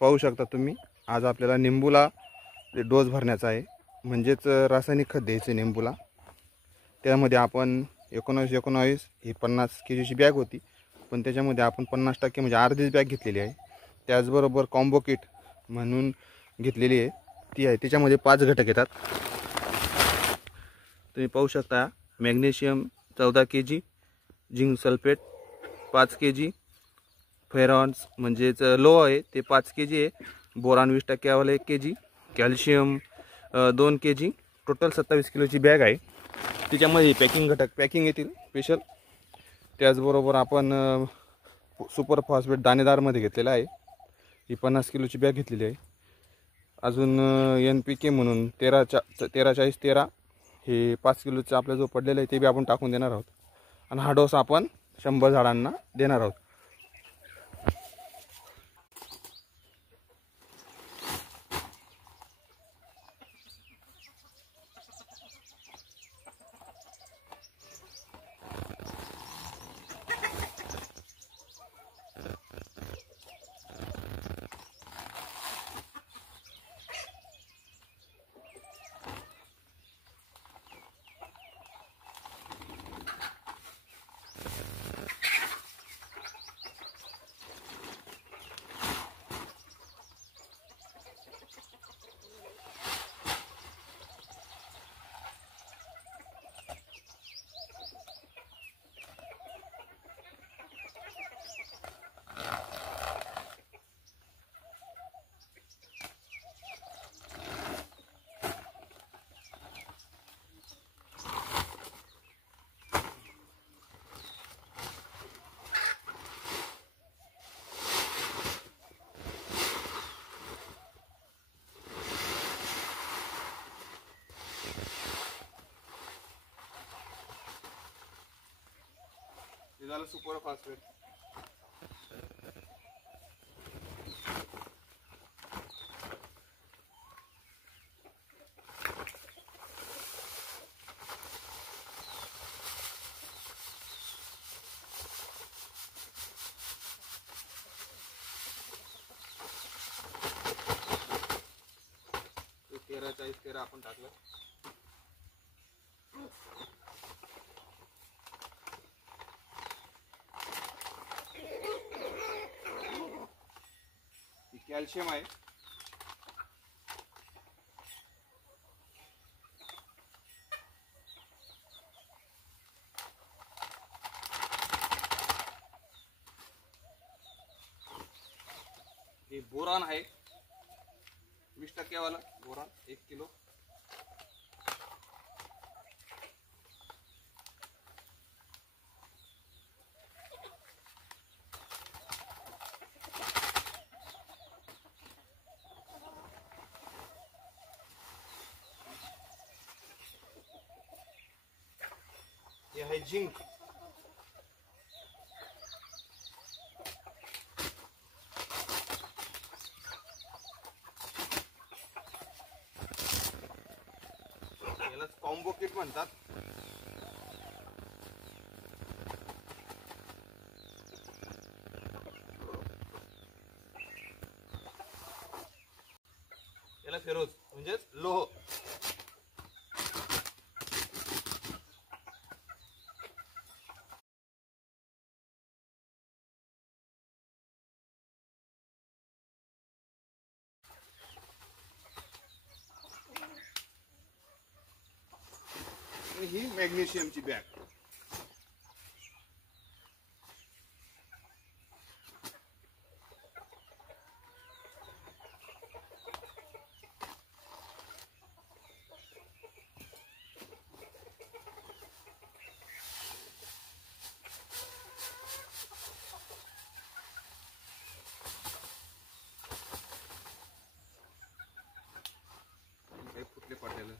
पाहू शकता तुम्ही, आज आपल्याला निंबूला डोस भरण्याचा आहे, म्हणजेच रासायनिक खत द्यायचं निंबूला। त्यामध्ये आपण 19 ही 50 kgची बॅग होती, पण त्याच्यामध्ये आपण 50% म्हणजे अर्धीच बॅग घेतलेली आहे। त्याचबरोबर कॉम्बो किट म्हणून घेतलेली आहे, ती आहे। त्याच्यामध्ये 5 घटक येतात, तुम्ही पाहू शकता। Magnesium 14 kg, zinc sulphate 5 kg, फेरॉन्स म्हणजेच लोह आहे ते 5 kg आहे, बोरान 20% वाला 1 kg, कॅल्शियम 2 kg, टोटल 27 किलोची बॅग आहे। त्याच्यामध्ये पॅकिंग येतील स्पेशल। त्याचबरोबर आपण सुपर फॉस्फेट दाणेदारमध्ये घेतलेला आहे, ही 50 किलोची बॅग घेतलेली आहे। अजून NPK म्हणून 13-40-13 हे 5 किलोचं आपला जो पडलेला आहे ते बी आपण टाकून देणार आहोत, आणि हा डोस आपण 100 झाडांना देणार आहोत। हे झालं सुपर फॉस्फेट। तो 13-40-13 आपण टाकलं। कॅल्शियम आहे, हे बोरान आहे 20% वाला बोरान 1 किलो, ये है जिंक, याला कॉम्बो किट म्हणतात। याला फेरोज म्हणजेच लोह। ही मॅग्नेशियमची बॅग। फुटले पडलेलं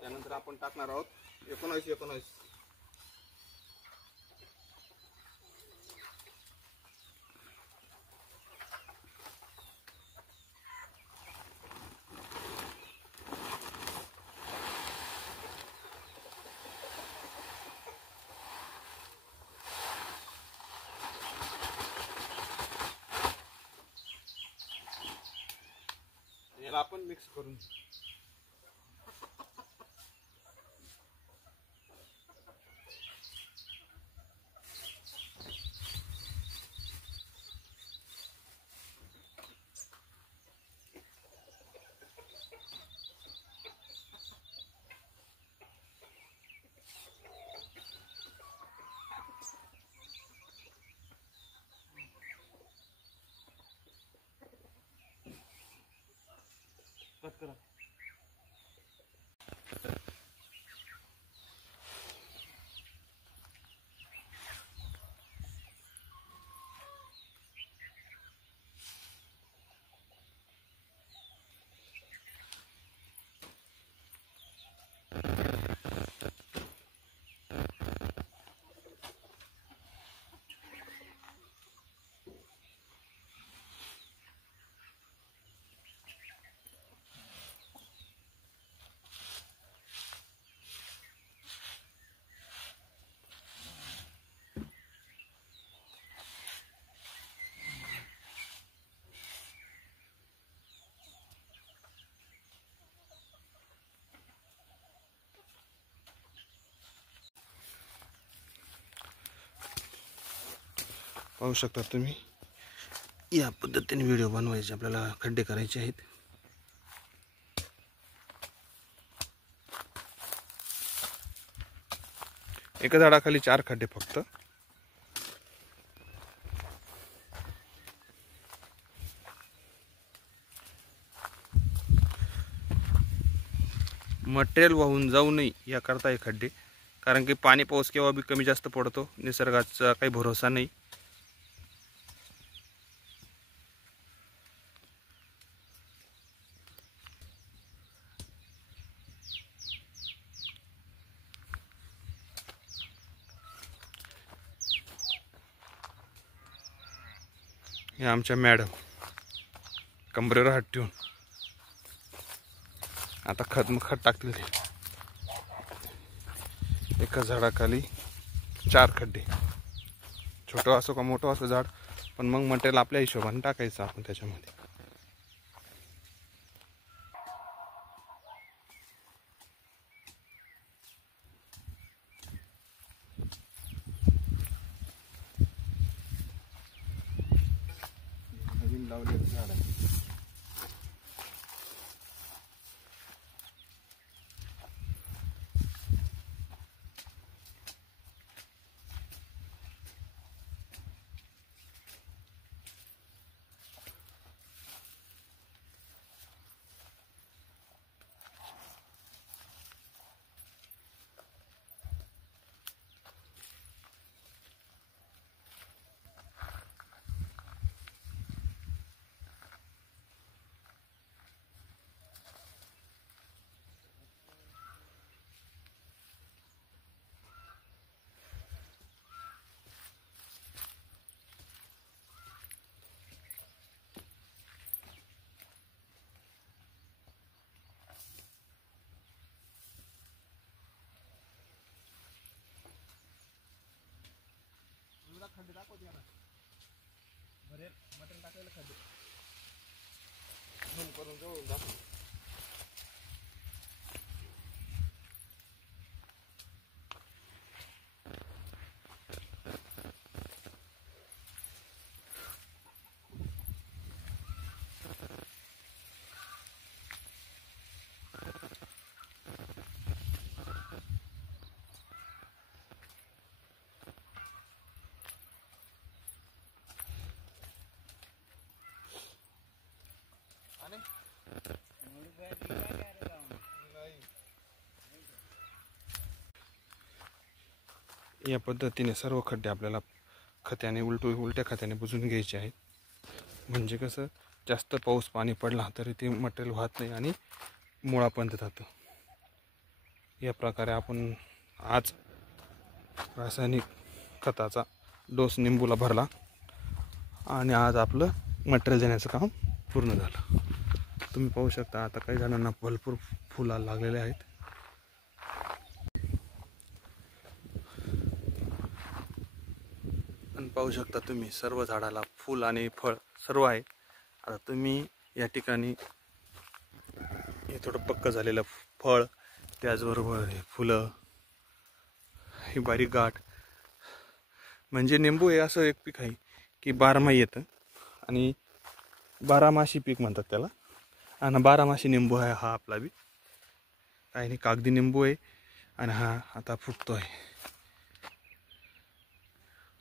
त्यानंतर आपण टाकणार आहोत 19-19। आपण मिक्स करून कट करा. पाहू शकता तुम्ही, या पद्धतीने व्हिडिओ बनवायचे आपल्याला. खड्डे करायचे आहेत. एका झाडाखाली 4 खड्डे फक्त. मटेरियल वाहून जाऊ नये याकरता हे खड्डे, कारण की पाणी पाऊस केव्हा बी कमी जास्त पडतो, निसर्गाचा काही भरोसा नाही. हे आमच्या मॅडम कंबरेवर हात ठेवून आता खत टाकतील. ते एका झाडाखाली 4 खड्डे, छोटं असो का मोठं असो झाड, पण मग मटेरियल आपल्या हिशोबाने टाकायचं आपण त्याच्यामध्ये. नवीन लावलेलं झाड आहे. खड्डे दाखव द्या ना. भरेल मटेरियल टाकायला खड्डे झूम करून जवळून दाखव. या पद्धतीने सर्व खड्डे आपल्याला खत्याने उलट्या खत्याने बुजून घ्यायचे आहेत. म्हणजे कसं, जास्त पाऊस पाणी पडला तरी ते मटेरियल वाहत नाही आणि मुळापर्यंत जातं. या प्रकारे आपण आज रासायनिक खताचा डोस निंबूला भरला आणि आज आपलं मटेरियल देण्याचं काम पूर्ण झालं. तुम्ही पाहू शकता आता काही जणांना भरपूर फुला लागलेले आहेत. आणि पाहू शकता तुम्ही सर्व झाडाला फूल आणि फळ सर्व आहे. आता तुम्ही या ठिकाणी हे थोडं पक्क झालेलं फळ, त्याचबरोबर हे फुलं, ही बारीक गाठ. म्हणजे निंबू हे असं एक पीक आहे की बारमाही येतं आणि बारामाशी पीक म्हणतात त्याला. आणि बारामाशी निंबू आहे हा आपला बी. काही नाही, कागदी निंबू आहे आणि हा आता फुटतो आहे,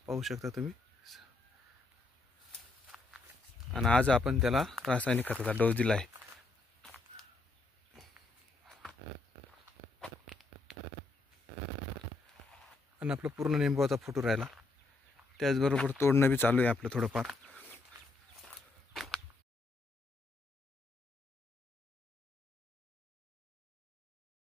पाहू शकता तुम्ही. आणि आज आपण त्याला रासायनिक खताचा डोस दिला आहे. आणि आपलं पूर्ण निंबू आता फुटू राहिला. त्याचबरोबर तोडणं बी चालू आहे आपलं थोडंफार.